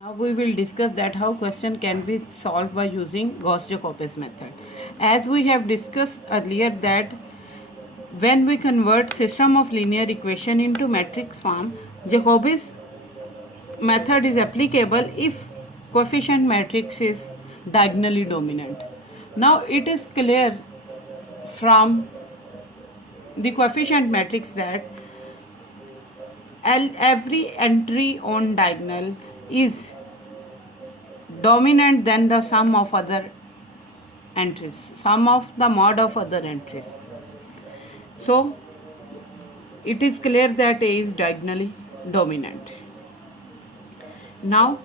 Now we will discuss that how question can be solved by using Gauss-Jacobi's method. As we have discussed earlier that when we convert system of linear equation into matrix form, Jacobi's method is applicable if coefficient matrix is diagonally dominant. Now it is clear from the coefficient matrix that every entry on diagonal is dominant than the sum of other entries, sum of the mod of other entries. So it is clear that A is diagonally dominant. Now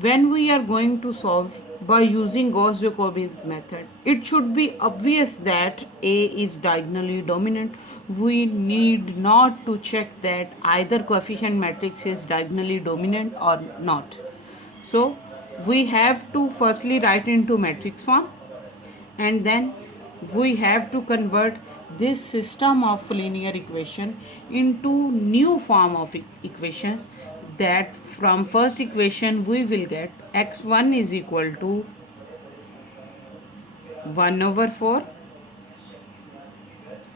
when we are going to solve by using Gauss-Jacobi's method, it should be obvious that A is diagonally dominant. We need not to check that either coefficient matrix is diagonally dominant or not. So we have to firstly write into matrix form, and then we have to convert this system of linear equation into new form of equation, that from first equation we will get x1 is equal to 1 over 4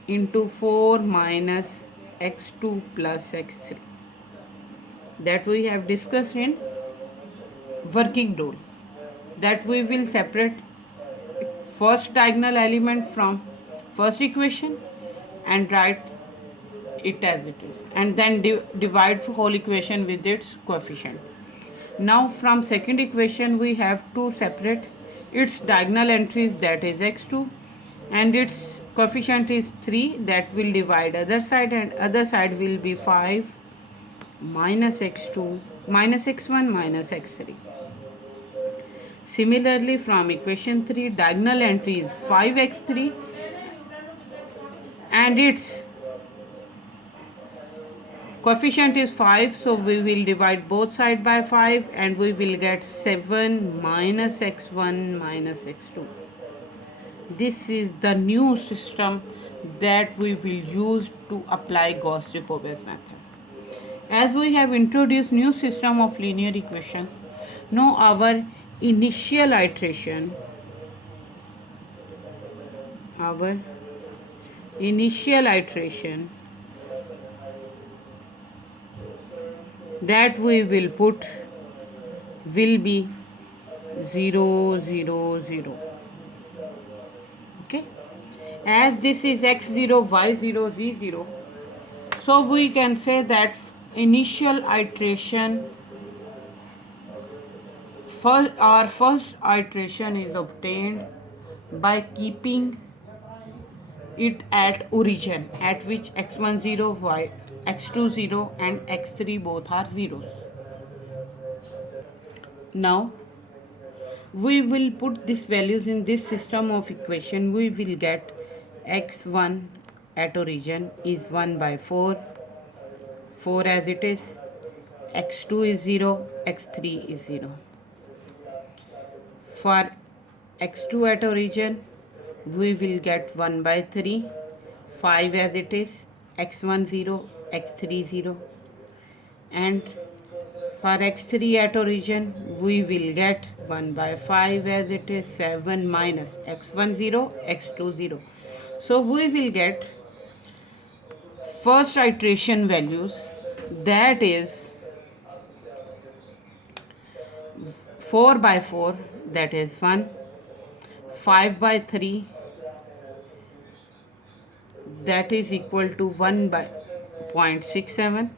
into 4 minus x2 plus x3, that we have discussed in working rule, that we will separate first diagonal element from first equation and write it as it is, and then divide whole equation with its coefficient. Now from second equation we have to separate its diagonal entries, that is x2, and its coefficient is 3, that will divide other side, and other side will be 5 minus x2 minus x1 minus x3. Similarly, from equation 3, diagonal entry is 5x3 and its coefficient is 5, so we will divide both sides by 5 and we will get 7 minus x1 minus x2. This is the new system that we will use to apply Gauss-Jacobi's method. As we have introduced new system of linear equations, now our initial iteration that we will put will be 0 0 0. Okay, as this is x0 y0 z0, so we can say that initial iteration, our first iteration is obtained by keeping it at origin, at which x1 0, y x2 0 and x3 both are zeros. Now we will put these values in this system of equation. We will get x1 at origin is 1 by 4, 4 as it is, x2 is 0, x3 is 0. For x2 at origin we will get 1 by 3, 5 as it is, x1 0, x3 0, and for x3 at origin we will get 1 by 5 as it is, 7 minus x1 0, x2 0. So we will get first iteration values, that is 4 by 4, that is 1, 5 by 3, that is equal to 1 by 0.67,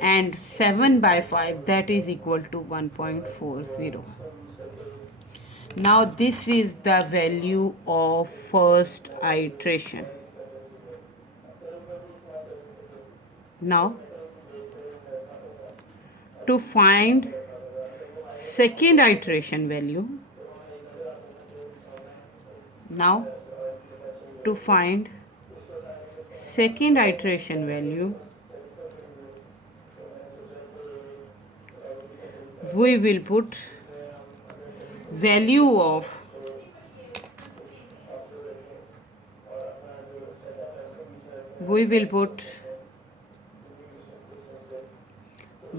and 7 by 5, that is equal to 1.40. Now this is the value of first iteration. Now to find second iteration value, we will put value of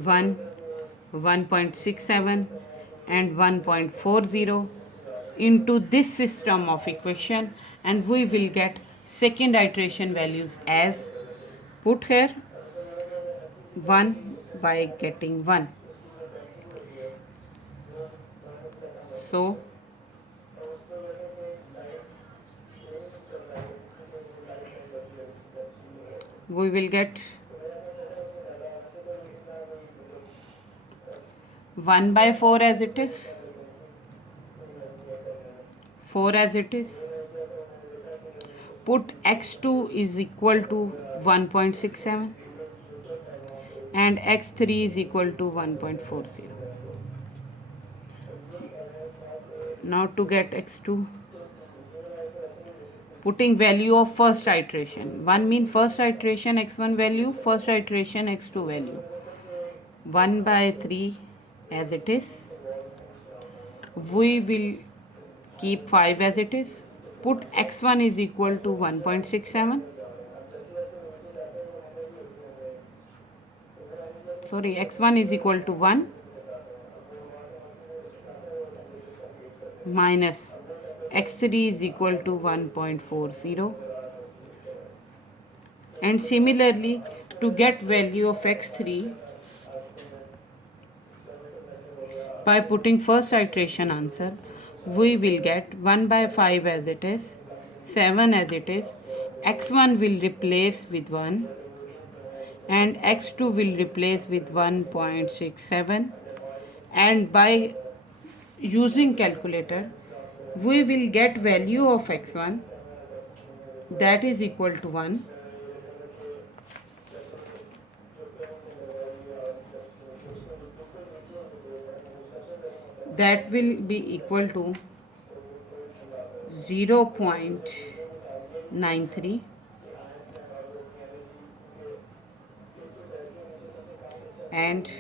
1, 1.67 and 1.40 into this system of equation, and we will get second iteration values as, put here 1 by getting 1. So we will get 1 by 4 as it is, 4 as it is. Put x2 is equal to 1.67 and x3 is equal to 1.40. Now to get x2, putting value of first iteration. 1 mean first iteration x1 value, first iteration x2 value. 1 by 3 as it is. We will keep 5 as it is. Put x1 is equal to 1.67. Sorry, x1 is equal to 1 minus x3 is equal to 1.40. And similarly, to get value of x3, by putting first iteration answer, we will get 1 by 5 as it is, 7 as it is, x1 will replace with 1 and x2 will replace with 1.67, and by using calculator we will get value of x1, that is equal to 1, that will be equal to 0.93, and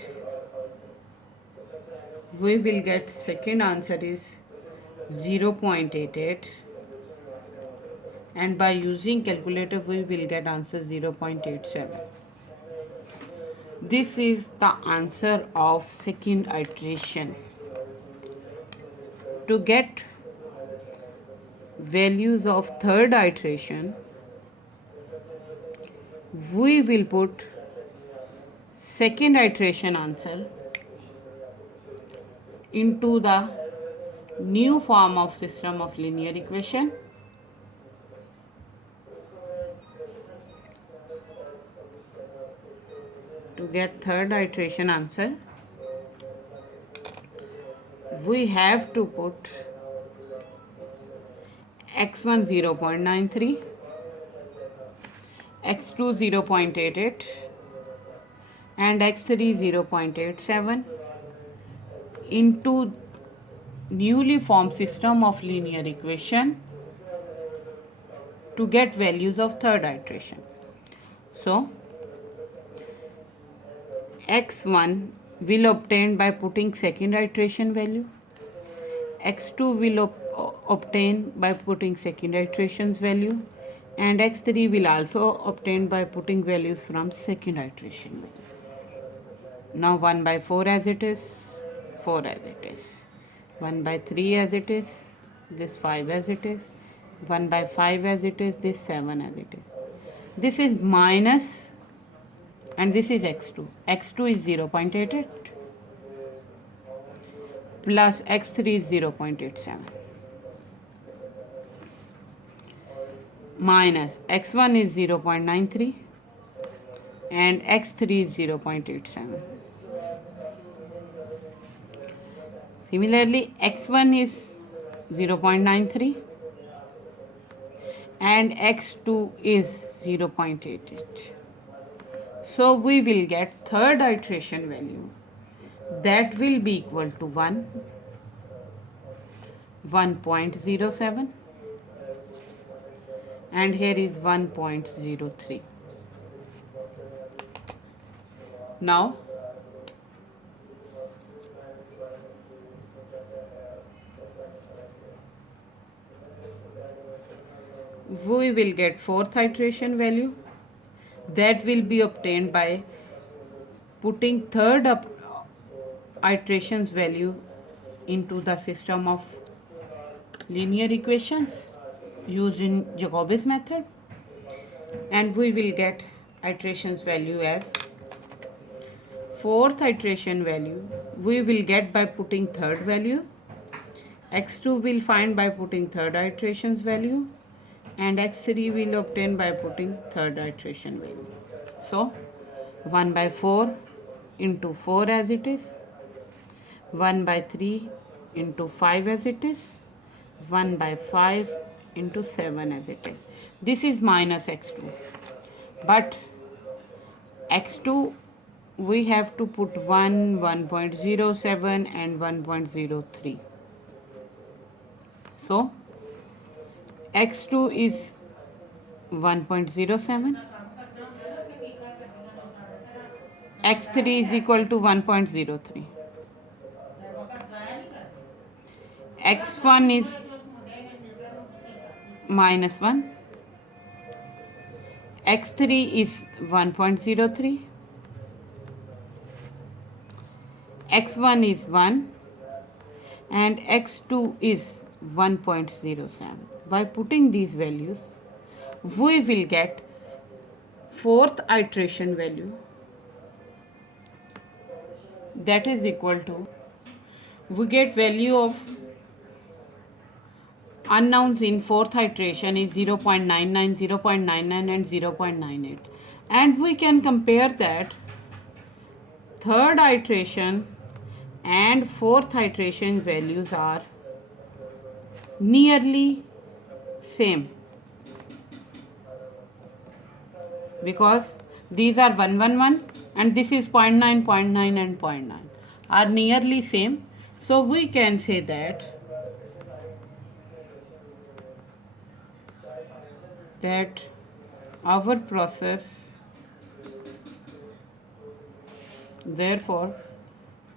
we will get second answer is 0.88, and by using calculator we will get answer 0.87. This is the answer of second iteration. To get values of third iteration, we will put second iteration answer into the new form of system of linear equation. To get third iteration answer, we have to put x1 0.93, x2 0.88 and x3 0.87 into newly formed system of linear equation to get values of third iteration. So x1 will obtain by putting second iteration value, x2 will obtain by putting second iteration's value, and x3 will also obtain by putting values from second iteration value. Now 1 by 4 as it is, 4 as it is, 1 by 3 as it is, this 5 as it is, 1 by 5 as it is, this 7 as it is. This is minus, and this is x2. x2 is 0.88 plus x3 is 0.87 minus x1 is 0.93 and x3 is 0.87. Similarly, x1 is 0.93 and x2 is 0.88. So we will get third iteration value, that will be equal to 1, 1.07 and here is 1.03. Now we will get fourth iteration value, that will be obtained by putting third iteration's value into the system of linear equations used in Jacobi's method, and we will get iterations value as fourth iteration value we will get by putting third value, x2 will find by putting third iteration's value, and x3 will obtain by putting third iteration value. So 1 by 4 into 4 as it is, 1 by 3 into 5 as it is, 1 by 5 into 7 as it is. This is minus x2, but x2 we have to put 1, 1.07 and 1.03. So x2 is 1.07, x3 is equal to 1.03, x1 is minus 1, x3 is 1.03, x1 is 1 and x2 is 1.07. By putting these values, we will get fourth iteration value, that is equal to, we get value of unknowns in fourth iteration is 0.99, 0.99 and 0.98, and we can compare that third iteration and fourth iteration values are nearly same, because these are 111 and this is 0.9, 0.9 and 0.9 are nearly same. So we can say that our process, therefore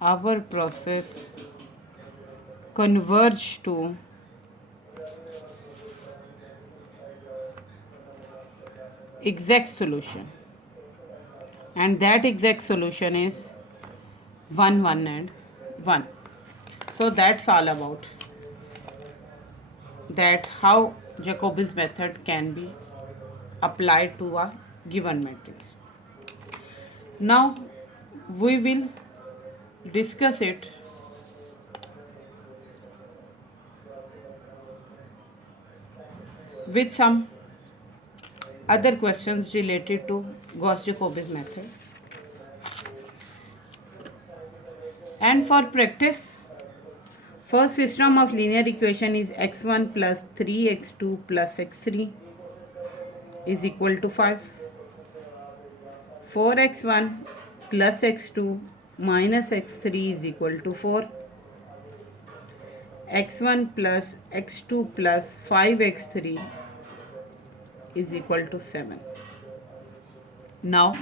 our process converge to exact solution, and that exact solution is 1, 1 and 1. So that's all about that how Jacobi's method can be applied to a given matrix. Now we will discuss it with some other questions related to Gauss-Jacobi's method. And for practice, first system of linear equation is x1 plus 3x2 plus x3 is equal to 5. 4x1 plus x2 minus x3 is equal to 4. x1 plus x2 plus 5x3 is equal to 7. Now,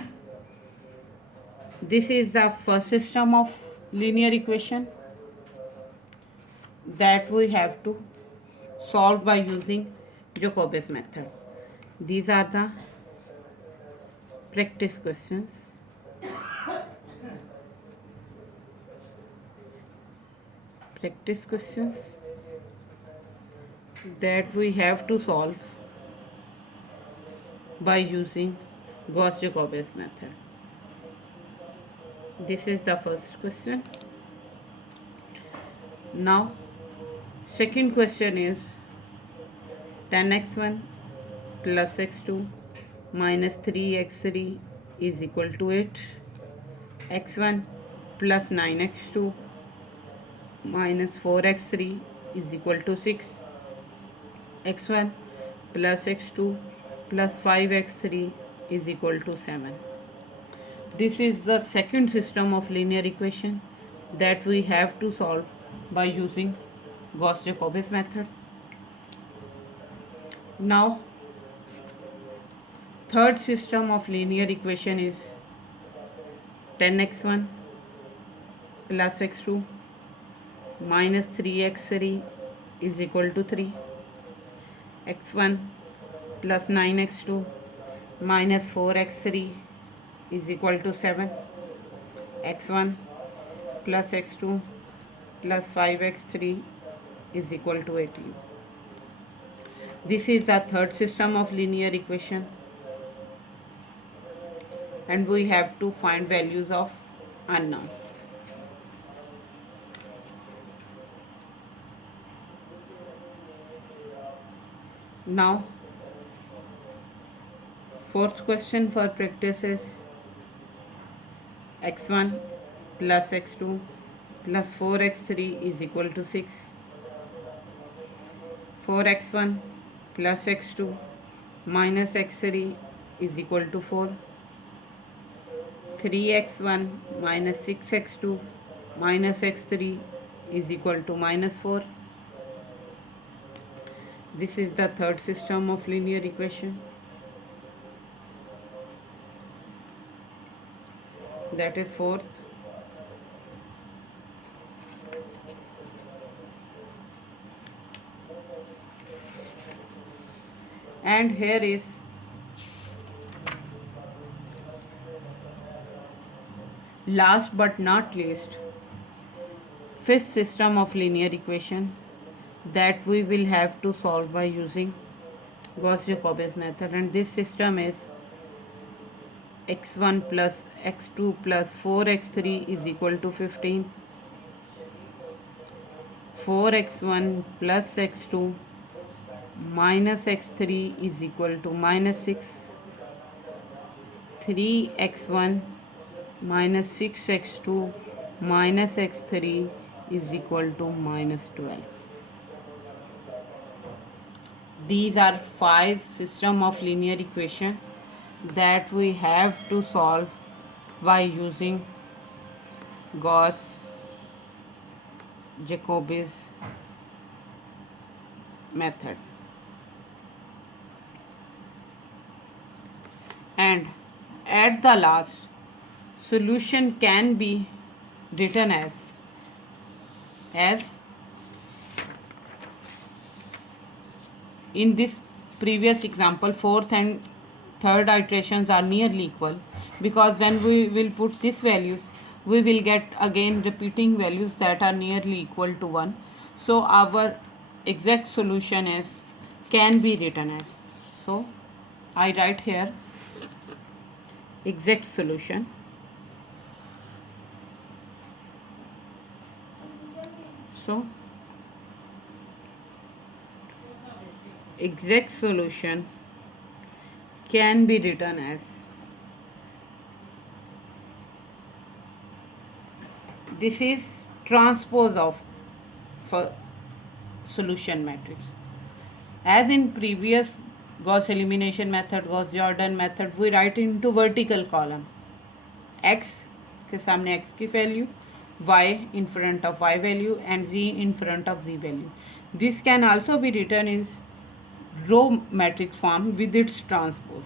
this is the first system of linear equation that we have to solve by using Jacobi's method. These are the practice questions. Practice questions that we have to solve by using Gauss-Jacobi's method. This is the first question. Now, second question is 10x1 plus x2 minus 3x3 is equal to 8. x1 plus 9x2 minus 4x3 is equal to 6. x1 plus x2 plus 5x3 is equal to 7. This is the second system of linear equation that we have to solve by using Gauss-Jacobi's method. Now, third system of linear equation is 10x1 plus x2 minus 3x3 is equal to 3. x1 plus 9x2 minus 4x3 is equal to 7. x1 plus x2 plus 5x3 is equal to 18. This is the third system of linear equation, and we have to find values of unknown. Now, fourth question for practice is x1 plus x2 plus 4x3 is equal to 6. 4x1 plus x2 minus x3 is equal to 4. 3x1 minus 6x2 minus x3 is equal to minus 4. This is the third system of linear equation. That is fourth. And here is last but not least, fifth system of linear equation that we will have to solve by using Gauss-Jacobi's method, and this system is x1 plus x2 plus 4x3 is equal to 15. 4x1 plus x2 minus x3 is equal to minus 6. 3x1 minus 6x2 minus x3 is equal to minus 12. These are 5 system of linear equation that we have to solve by using Gauss-Jacobi's method. And at the last, solution can be written as in this previous example, fourth and third iterations are nearly equal, because when we will put this value, we will get again repeating values that are nearly equal to 1. So our exact solution is can be written as. So I write here exact solution. So exact solution can be written as this is transpose of solution matrix. As in previous Gauss elimination method, Gauss Jordan method, we write into vertical column x के सामने x की value, y in front of y value and z in front of z value. This can also be written in row matrix form with its transpose.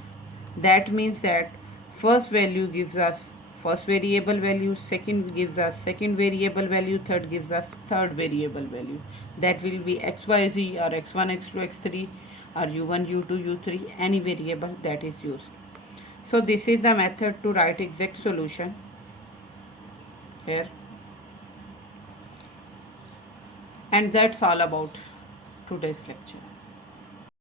That means that first value gives us first variable value, second gives us second variable value, third gives us third variable value. That will be x, y, z or x1, x2, x3 or u1, u2, u3, any variable that is used. So this is the method to write exact solution here. And that's all about today's lecture.